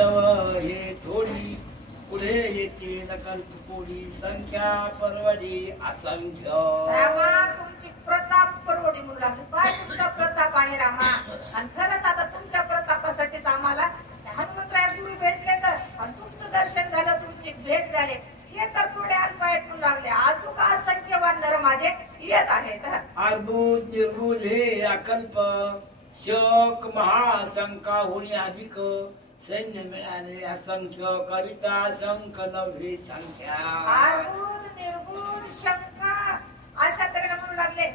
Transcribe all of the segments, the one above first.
तव हे थोडी पुढे येते नकल्प कोडी संख्या परवडी असंख्य. रामा तुमची प्रताप परवडी म्हणू लागली. काय तुमचा प्रताप आहे रामा. आणि खरंच आता तुमच्या प्रतापासाठीच आम्हाला हनुमंतराय गुरु भेटले तर आणि तुमचं दर्शन झालं, तुमची भेट झाली. हे तर थोडे अल्प आहेत म्हणू लागले. अजून असंख्य वानर माझे येत आहेत. अर्बुद निर्भुल हे अकल्प शक महाशंका होणे अधिक सैन्य मिळाले असंख्य करिता शंख नव्हे संख्या. अर्बुद निर्भुल शंका अशा तऱ्हेने म्हणू लागले.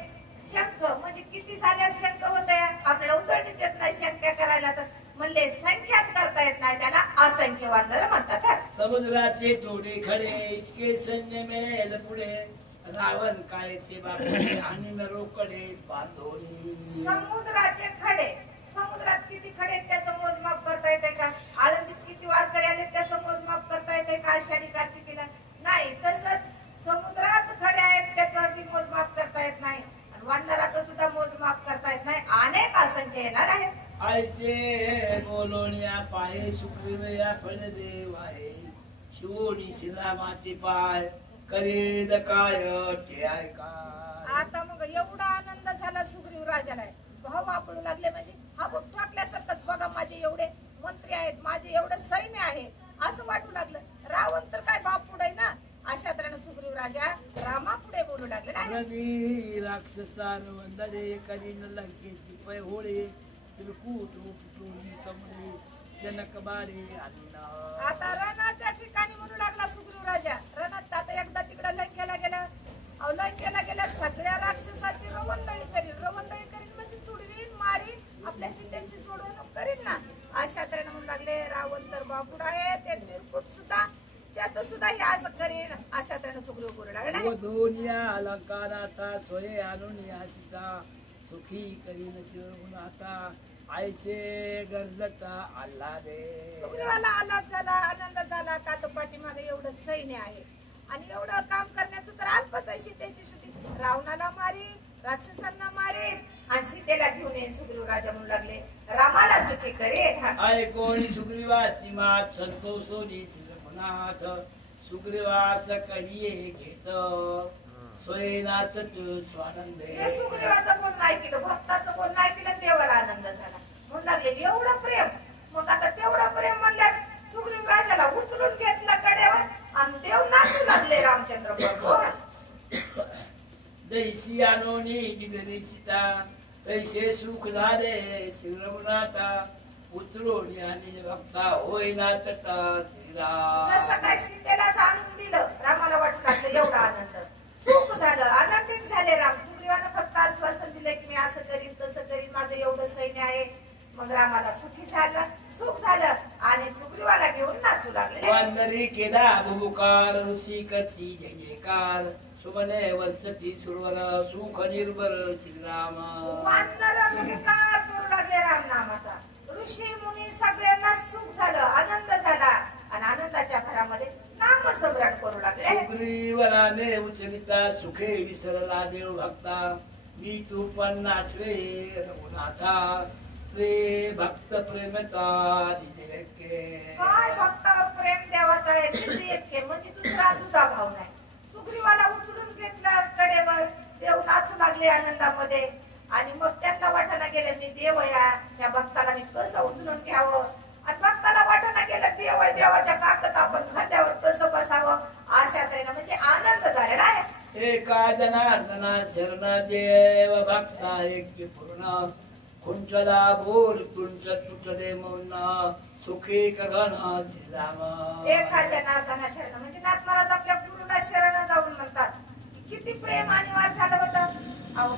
शंख म्हणजे किती साऱ्या शंख होत आहे. आपल्याला उजळणीच येत नाही शंका करायला. तर म्हणले संख्याच करता येत नाही, त्याला असंख्य वानर म्हणतात. समुद्राचे टोडे खडे इतके सैन्य मिळेल पुढे रावण काय ते बापुडे आणि नरोकडे बांधोडी. समुद्राचे खडे, समुद्रात किती खडे आहेत त्याचं मोजमाप करता येते का. आळंदीत किती वारकरी आले त्याचं मोजमाप करता येते का आषाढी कार्तिकीला. नाही. तसंच समुद्रात खडे आहेत त्याचं बी मोजमाप करता येत नाही. आणि वानराचं सुद्धा मोजमाप करता येत नाही. अनेक असंख्य येणार आहेत. आयचे बोलोनिया पाय सुग्रीवया फळ देव आहे शिवोनी श्रीरामाचे पाय करेद काय ते ऐका. आता मग एवढा आनंद झाला सुग्रीव राजाला. भाव वापरू लागले म्हणजे हा बुट टाकल्यासारखंच. बघा माझे एवढे मंत्री आहेत, माझे एवढं सैन्य आहे असं वाटू लागलं. रावण तर काय बाप पुढे ना. अशा तऱ्हेने सुग्रीव राजा रामा पुढे बोलू लागले. राक्षसार वंदरे करीन लंकेची पै होळे त्रिकूट उपटोली कमळे जनक बारे अन्ना. आता रणाच्या ठिकाणी म्हणू लागला सुग्रीव राजा. रणात आता एकदा तिकडे लंकेला गेला. लंकेला गेल्या सगळ्या राक्षसाची रवंदळी करीन. रवंदळी करीन म्हणजे तुडवीन मारीन आपल्या शिंद्याची सोडवणूक करीन ना. अशा तऱ्हेने म्हणू लागले. रावण तर बापुड आहे, ते त्रिकूट सुद्धा त्याचं सुद्धा हे असं करीन. अशा तऱ्हेने सुग्रीव बोलू लागला. दोन्या अलंकाराता सोये आणून आशिता सुखी करीन शिवनाता आयसे गरजता आल्हादे. सुग्रीवाला आलाच झाला, आनंद झाला. का तर पाठीमागे एवढं सैन्य आहे आणि एवढं काम करण्याचं तर अल्पच आहे. सीतेची सुधी रावणाला मारी, राक्षसांना मारे आणि सीतेला घेऊन येईन. सुग्रीव राजा म्हणू लागले रामाला सुखी करे. ऐकोणी सुग्रीवाची मात संतोषोनी श्रीरघुनाथ सुग्रीवास कडिये घेत सोयनाथ स्वानंदे. हे सुग्रीवाचं बोलणं ऐकलं, भक्ताचं बोलणं ऐकलं, देवाला आनंद झाला. म्हणू लागले एवढं प्रेम. मग आता तेवढं प्रेम म्हणल्यास सुग्रीव राजाला उचलून घेतलं कडेवर आणि देव नाचू लागले रामचंद्र प्रभू. दैसी आणोनी निगरी सीता तैसे सुख झाले श्रीरघुनाथा उचलून आणि भक्ता होईना तटा श्रीराम. जसं काय सीतेलाच आणून दिलं रामाला वाटू लागलं एवढा आनंद. सुख झालं, आनंदित झाले राम. सुग्रीवानं फक्त आश्वासन दिलं की मी असं करीन तसं करीन, माझं एवढं सैन्य आहे. मग रामाला सुखी झालं, सुख झालं आणि सुग्रीवाला घेऊन नाचू लागले. वानरी केला बुबुकार ऋषी करती जय जयकार सुमने वर्षची सुरवर सुख निर्भर श्रीराम. वानर बुबुकार करू लागले राम नामाचा. ऋषी मुनी सगळ्यांना सुख झालं, आनंद झाला आणि आनंदाच्या घरामध्ये नाम सम्राट करू लागले. सुग्रीवराने उचलिता सुखे विसरला देव भक्ता मी तू पण नाठवे रघुनाथा प्रे भक्त प्रेमता दिजे. काय भक्त प्रेम देवाचा आहे दिजे म्हणजे दुसरा तुझा भाव नाही. सुग्रीवाला उचलून घेतलं कडेवर. देव नाचू लागले आनंदामध्ये आणि मग त्यांना वाटायला गेलं मी देव या भक्ताला मी कसं उचलून घ्यावं. आणि भक्ताला वाटायला गेलं देव आहे, देवाच्या काकत आपण खांद्यावर कसं बसावं. अशा तऱ्हेनं म्हणजे आनंद झालेला आहे. एका जनार्दना शरण देव भक्ता एक पूर्ण कुंचला बोल कुंच तुटले मौन सुखी गगन श्रीराम. एका जनार्दना शरण म्हणजे नाथ महाराज आपल्या गुरुला शरण जाऊन म्हणतात. किती प्रेम अनिवार्य झालं होतं.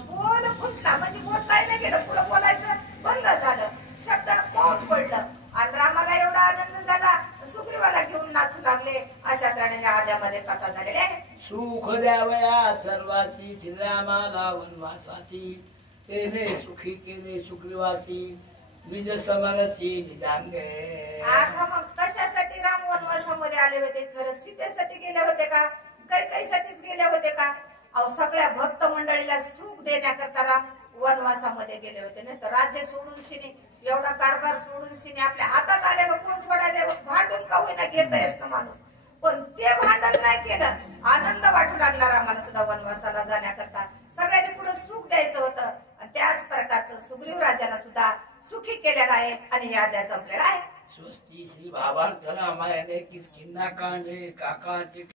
बोल फुटला म्हणजे बोलता नाही गेलं, पुढं बोलायचं बंद झालं, शब्द मौन पडलं आणि रामाला एवढा आनंद झाला. सुग्रीवाला घेऊन नाचू लागले. अशा तऱ्हेने आद्यामध्ये कथा झालेली आहे. सुख द्यावया सर्वासी श्रीरामाला वनवासासी तेने सुखी केले सुग्रीवासी निज समरसी निजांगे. आता मग कशासाठी राम वनवासामध्ये आले होते. खरंच सीतेसाठी गेले होते का, कैकेयीसाठीच गेले होते का. अहो सगळ्या भक्त मंडळीला सुख देण्याकरता राम वनवासामध्ये गेले होते. नाही तर राज्य सोडून शिने एवढा कारभार सोडून शिने आपल्या हातात आल्यावर कोण सोडायला होईना घेतयच ना माणूस, पण ते भांडण नाही केलं. आनंद वाटू लागला रामाला सुद्धा वनवासाला जाण्याकरता. सगळ्यांनी पुढे सुख द्यायचं होतं आणि त्याच प्रकारचं सुग्रीव राजाला सुद्धा सुखी केलेलं आहे. आणि हे अध्याय संपलेला आहे. स्वस्ती श्री भावार्थ रामायणे किष्किंधा कांडे काका